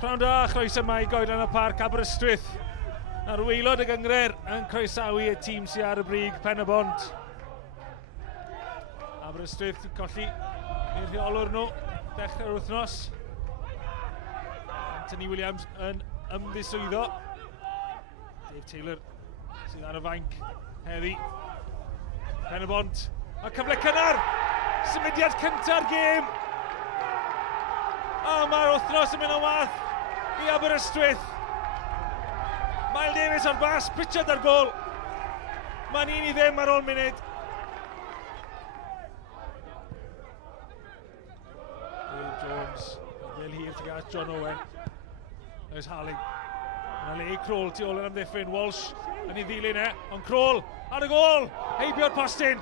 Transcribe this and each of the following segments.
Pnawn da, chroeso yma i goeden y parc Aberystwyth. Na'r waelod y gyngred yn croesawu y tîm sy'n ar y brig, Pen-y-bont. Aberystwyth colli i'r rheolwr nhw, dechrau'r wythnos. Anthony Williams yn ymddiswyddo. Dave Taylor sydd ar y fainc heddi. Pen-y-bont, a cyfle cynnar! Symudiad cynta'r gêm! A mae'r wythnos yn mynd o wath i Aberystwyth. Miles Davies ar bas, Pritchard ar gol. Mae'n 1-0 ar ôl munud. Dave Jones, fel hir tuag at John Owen. There's Harling. Yna le i Kroll tu ôl yn amddiffyn. Walsh yn ei ddilyn ond Kroll ar y gol. Heibio'r postyn.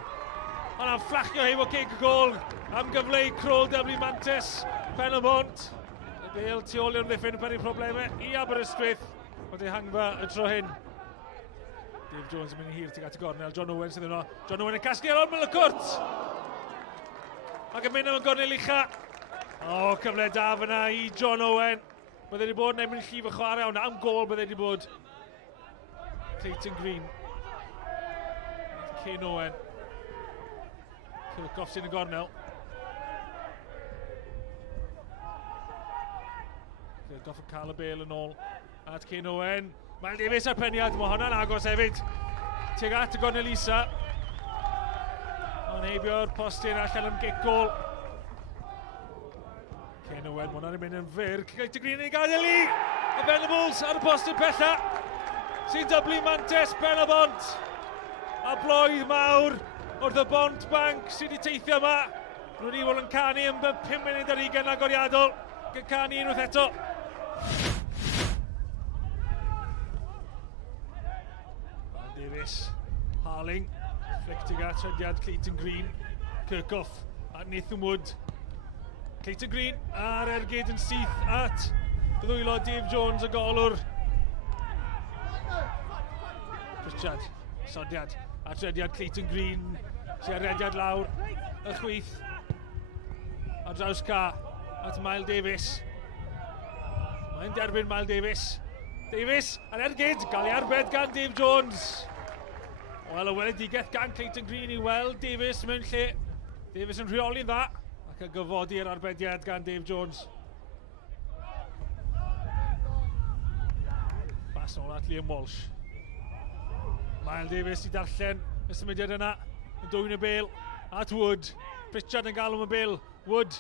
Ond am fflachio heibio cig y gol. Am gyfle i Kroll W Mantes. Pen-y-bont. Y Bale tu ôl yn amddiffyn yn peri problemau i Aberystwyth. Oedd ei hangfa y tro hyn. Dave Jones yn mynd i hir tuag at y gornel. John Owen sydd yno. John Owen yn casglu ar ôl mewn y cwrt. Ac yn mynd am y gornel ucha. O, cyfle da fyna i John Owen. Bydde wedi bod yn emyn llif y chwarae, ond am gol bydde wedi bod Clayton Green. Kane Owen. Kirkhoff sy'n y gornel. Kirkhoff yn cael y Bale yn ôl. At Kane Owen. Miles Davies ar peniad, mae hwnna'n agos hefyd. Tuag at y gornel isa. Ond heibio'r postyn allan am gic gol. Kane Owen, mae hwnna'n mynd yn fyr. Clayton Green yn ei gadael i. A Venables ar y postyn pella. Sy'n dyblu Mantes, Pen-y-bont. A bloedd mawr wrth y bont banc sydd wedi teithio yma. Nhw wedi bod yn canu am 5 munud ar 20 agoriadol. Gan canu unwaith eto. Davies, Harling, flick tuag at trediad Clayton Green, Kirkhoff at Nathan Wood. Clayton Green ar ergyd yn syth at ddwylo Dave Jones y golwr. Pritchard, sodiad at trediad Clayton Green sy'n rediad lawr y chwith. Ar draws ca at Miles Davies. Mae'n derbyn Miles Davies. Davies ar ergyd, gael ei arbed gan Dave Jones. Wel, y weledigaeth gan Clayton Green i weld Davies mewn lle. Davies yn rheoli'n dda ac yn gyfodi'r arbediad gan Dave Jones. Bas nôl at Liam Walsh. Miles Davies i darllen y symudiad yna yn dwyn y Bale at Wood. Pritchard yn galw am y Bale. Wood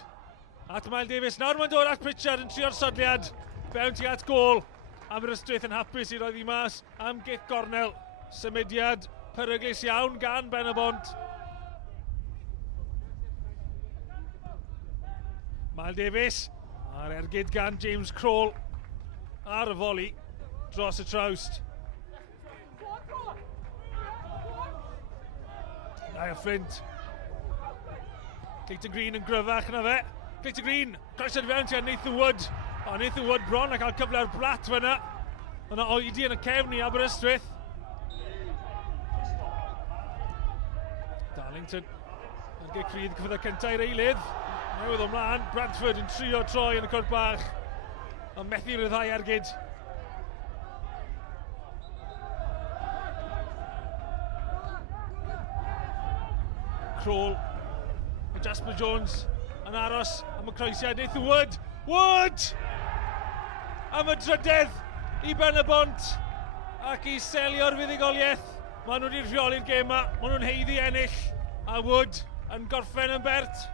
at Miles Davies. Nawr mae'n dod at Pritchard yn trio'r sodliad. Fewn tuag at gol. Aberystwyth yn hapus i roedd i mas am gic gornel. Symudiad peryglus iawn gan Pen-y-bont. Miles Davies ar ergyd gan James Kroll ar y foli dros y trawst. Niall Flint. Clayton Green yn gryfach na fe. Clayton Green, croeso fewn tuag Nathan Wood. O, Nathan Wood bron a cael cyfle ar blat fyna. Yna oedi yn y cefn i Aberystwyth. Darlington ar gig Creed cyfydda cyntaf i'r eilydd. Newydd ymlaen, Bradford yn trio troi yn y cwrt bach. Ond methu'r y ddau ergyd. Kroll. Jasper Jones yn aros am y croesiad. Nathan Wood. Wood! Am y drydedd i Pen-y-bont ac i selio'r fuddugoliaeth. Maen nhw wedi rheoli'r gêm yma, maen nhw'n heiddi ennill a Wood yn gorffen yn bert.